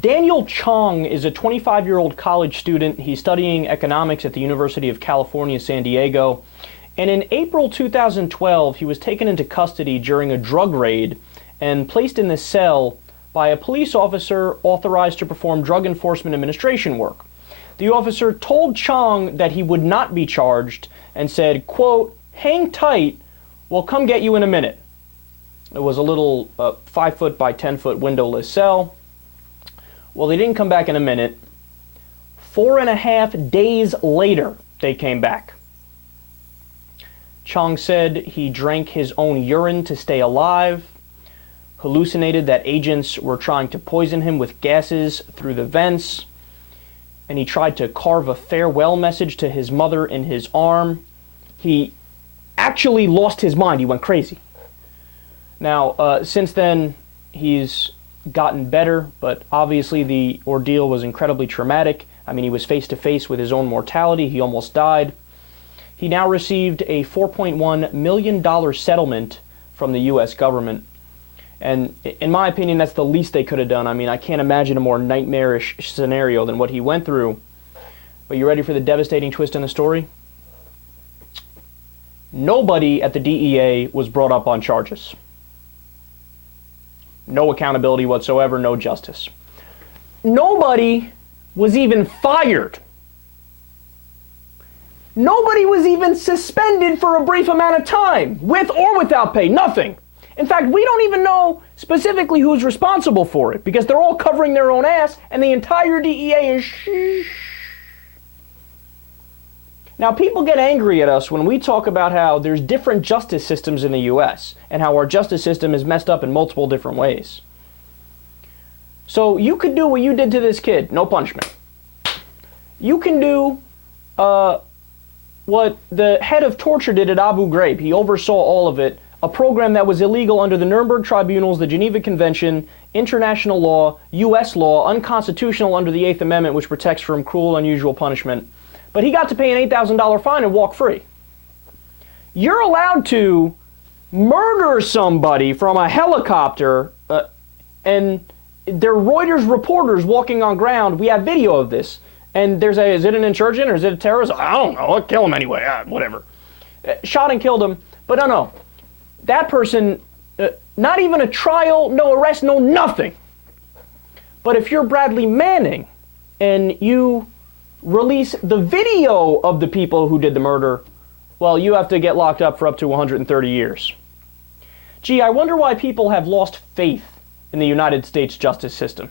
Daniel Chong is a 25-year-old college student. He's studying economics at the University of California, San Diego. And in April 2012, he was taken into custody during a drug raid and placed in the cell by a police officer authorized to perform Drug Enforcement Administration work. The officer told Chong that he would not be charged and said, quote, "Hang tight, we'll come get you in a minute." It was a little 5-foot by 10-foot windowless cell. Well, they didn't come back in a minute. 4.5 days later, they came back. Chong said he drank his own urine to stay alive, hallucinated that agents were trying to poison him with gases through the vents, and he tried to carve a farewell message to his mother in his arm. He actually lost his mind. He went crazy. Now, since then, he's gotten better, but obviously the ordeal was incredibly traumatic. I mean, he was face to face with his own mortality. He almost died. He now received a $4.1 million settlement from the U.S. government. And in my opinion, that's the least they could have done. I mean, I can't imagine a more nightmarish scenario than what he went through. But you ready for the devastating twist in the story? Nobody at the DEA was brought up on charges. No accountability whatsoever, no justice. Nobody was even fired. Nobody was even suspended for a brief amount of time, with or without pay, nothing. In fact, we don't even know specifically who's responsible for it, because they're all covering their own ass, and the entire DEA is shh. Now, people get angry at us when we talk about how there's different justice systems in the U.S. and how our justice system is messed up in multiple different ways. So you could do what you did to this kid, no punishment. You can do what the head of torture did at Abu Ghraib. He oversaw all of it, a program that was illegal under the Nuremberg tribunals, the Geneva Convention, international law, U.S. law, unconstitutional under the Eighth Amendment, which protects from cruel, unusual punishment. But he got to pay an $8,000 fine and walk free. You're allowed to murder somebody from a helicopter, and they're Reuters reporters walking on ground. We have video of this. And there's is it an insurgent or is it a terrorist? I don't know. I'll kill him anyway. Whatever. Shot and killed him. But no. That person, not even a trial, no arrest, no nothing. But if you're Bradley Manning and you release the video of the people who did the murder, well, you have to get locked up for up to 130 years. Gee, I wonder why people have lost faith in the United States justice system.